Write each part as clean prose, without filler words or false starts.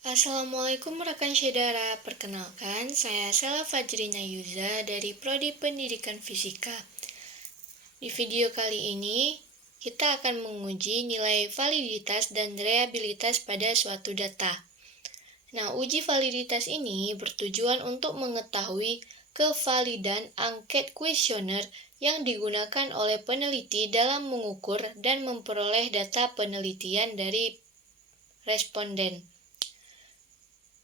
Assalamualaikum rekan Syedara, perkenalkan saya Sela Fajrina Yuza dari Prodi Pendidikan Fisika. Di video kali ini, kita akan menguji nilai validitas dan reliabilitas pada suatu data. Nah, uji validitas ini bertujuan untuk mengetahui kevalidan angket kuesioner yang digunakan oleh peneliti dalam mengukur dan memperoleh data penelitian dari responden.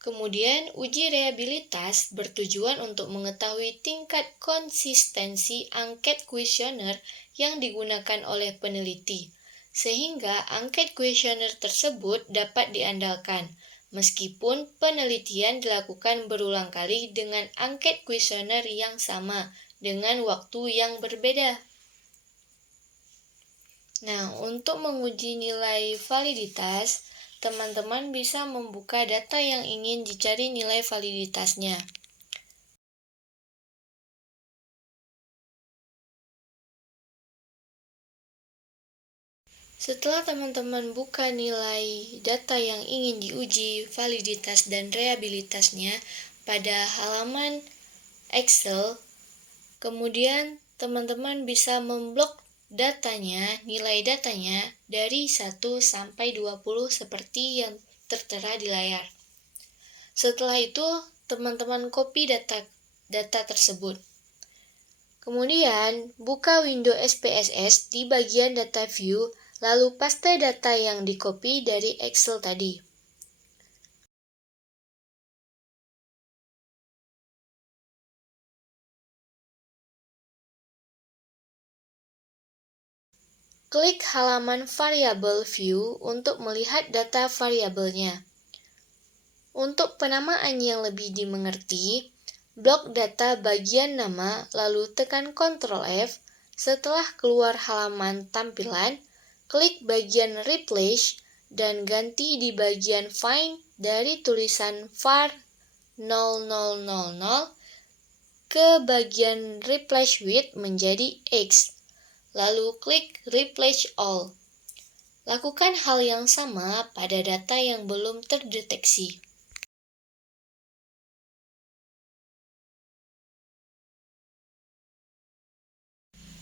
Kemudian, uji reliabilitas bertujuan untuk mengetahui tingkat konsistensi angket kuesioner yang digunakan oleh peneliti, sehingga angket kuesioner tersebut dapat diandalkan, meskipun penelitian dilakukan berulang kali dengan angket kuesioner yang sama, dengan waktu yang berbeda. Nah, untuk menguji nilai validitas, teman-teman bisa membuka data yang ingin dicari nilai validitasnya. Setelah teman-teman buka nilai data yang ingin diuji validitas dan reliabilitasnya pada halaman Excel, kemudian teman-teman bisa memblok nilai datanya dari 1 sampai 20 seperti yang tertera di layar. Setelah itu, teman-teman copy data tersebut. Kemudian, buka window SPSS di bagian data view, lalu paste data yang di-copy dari Excel tadi. Klik halaman variabel view untuk melihat data variabelnya. Untuk penamaan yang lebih dimengerti, blok data bagian nama lalu tekan Ctrl F. Setelah keluar halaman tampilan, klik bagian Replace dan ganti di bagian Find dari tulisan var 0000 ke bagian Replace with menjadi X. Lalu klik Replace All. Lakukan hal yang sama pada data yang belum terdeteksi.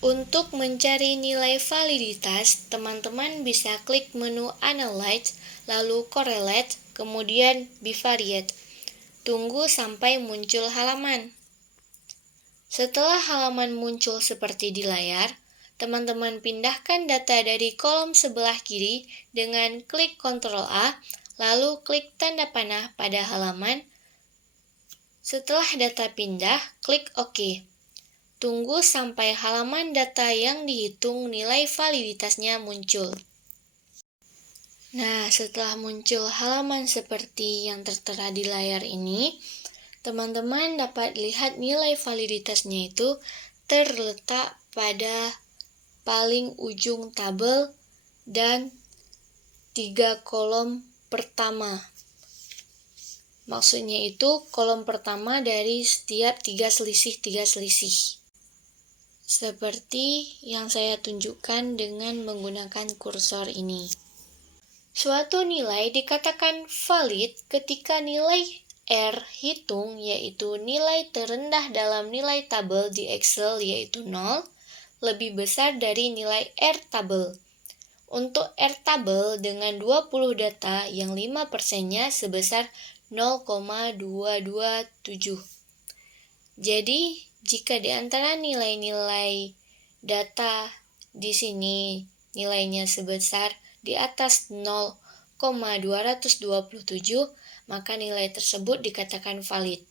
Untuk mencari nilai validitas, teman-teman bisa klik menu Analyze, lalu Correlate, kemudian Bivariate. Tunggu sampai muncul halaman. Setelah halaman muncul seperti di layar, teman-teman pindahkan data dari kolom sebelah kiri dengan klik Ctrl A, lalu klik tanda panah pada halaman. Setelah data pindah, klik OK. Tunggu sampai halaman data yang dihitung nilai validitasnya muncul. Nah, setelah muncul halaman seperti yang tertera di layar ini, teman-teman dapat lihat nilai validitasnya itu terletak pada paling ujung tabel dan 3 kolom pertama. Maksudnya itu kolom pertama dari setiap 3 selisih. Seperti yang saya tunjukkan dengan menggunakan kursor ini. Suatu nilai dikatakan valid ketika nilai R hitung, yaitu nilai terendah dalam nilai tabel di Excel yaitu 0, lebih besar dari nilai R tabel. Untuk R tabel dengan 20 data yang 5%-nya sebesar 0,227. Jadi, jika di antara nilai-nilai data di sini nilainya sebesar di atas 0,227, maka nilai tersebut dikatakan valid.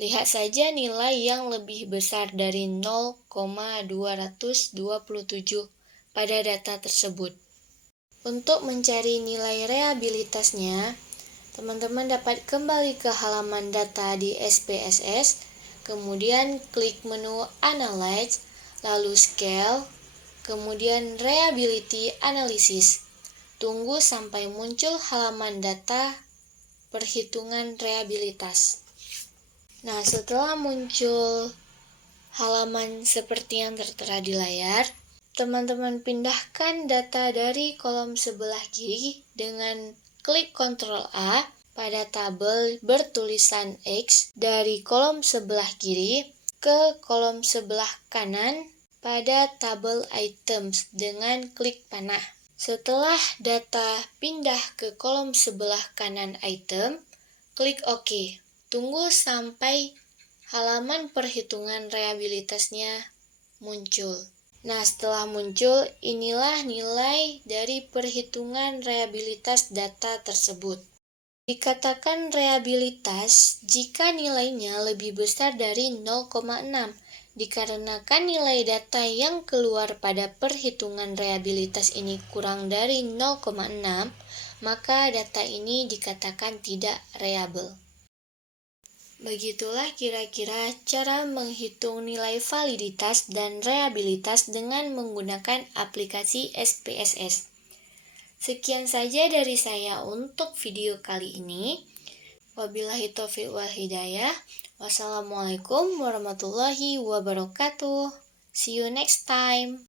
Lihat saja nilai yang lebih besar dari 0,227 pada data tersebut. Untuk mencari nilai reliabilitasnya, teman-teman dapat kembali ke halaman data di SPSS, kemudian klik menu Analyze, lalu Scale, kemudian Reliability Analysis. Tunggu sampai muncul halaman data perhitungan reliabilitas. Nah, setelah muncul halaman seperti yang tertera di layar, teman-teman pindahkan data dari kolom sebelah kiri dengan klik Ctrl A, pada tabel bertulisan X dari kolom sebelah kiri ke kolom sebelah kanan pada tabel items dengan klik panah. Setelah data pindah ke kolom sebelah kanan item, klik OK. Tunggu sampai halaman perhitungan reliabilitasnya muncul. Nah, setelah muncul, inilah nilai dari perhitungan reliabilitas data tersebut. Dikatakan reliabilitas jika nilainya lebih besar dari 0,6. Dikarenakan nilai data yang keluar pada perhitungan reliabilitas ini kurang dari 0,6, maka data ini dikatakan tidak reliable. Begitulah kira-kira cara menghitung nilai validitas dan reliabilitas dengan menggunakan aplikasi SPSS. Sekian saja dari saya untuk video kali ini. Wabillahi taufiq wal hidayah. Wassalamualaikum warahmatullahi wabarakatuh. See you next time.